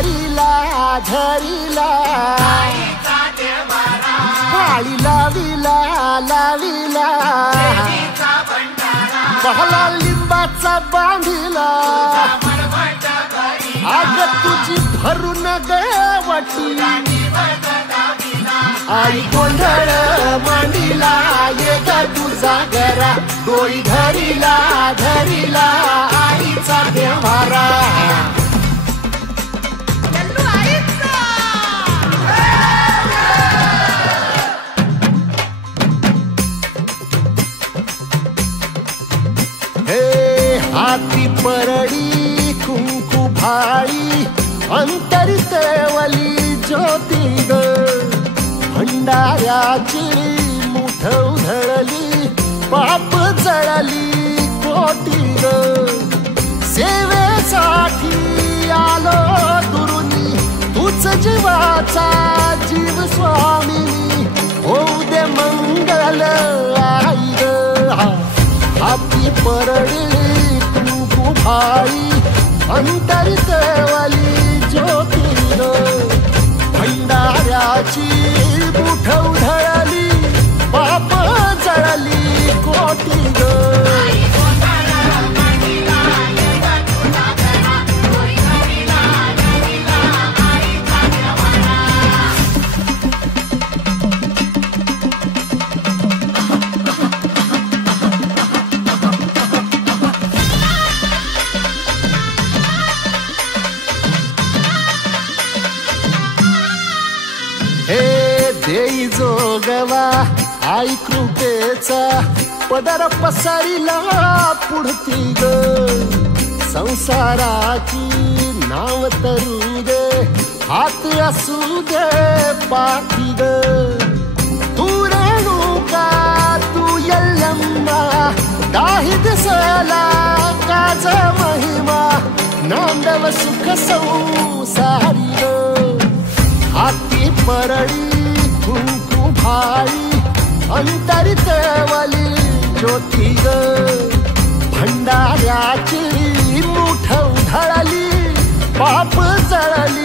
धरिला धरिला पाळी लाविला लाविला पहला लिंबाचा बांधिला आग तुझी भरून गवटी आई गोंधळ मांडिला ये ग तुझा घरा डोई धरिला धरिला आईचा देवारा हाती परडी कुंकू भाळी अंतरी तेवली ज्योती ग भंडाऱ्याची मुठ उधळली पाप जळली कोटी ग सेवेसाठी आलो दुरुनी तूच जीवाचा जीव स्वामी होऊ दे मंगल आई ग हाती परडी भाई अंतरी केवली ज्योती ग भंडाऱ्याची मुठ उधळली पाप जळली कोटी ग देई जोगवा आई कृपेचा पदर पसरिला पुढती ग संसाराची नाव तरू दे हात असू दे पाठी ग तू रेणुका तू यल्लम्मा दाही दिसला काज महिमा नांदव सुख संसारी ग हाती परडी कुंकू भाई अंतरी केवली ज्योती ग भंडाऱ्याची मुठ उधळली पाप जळली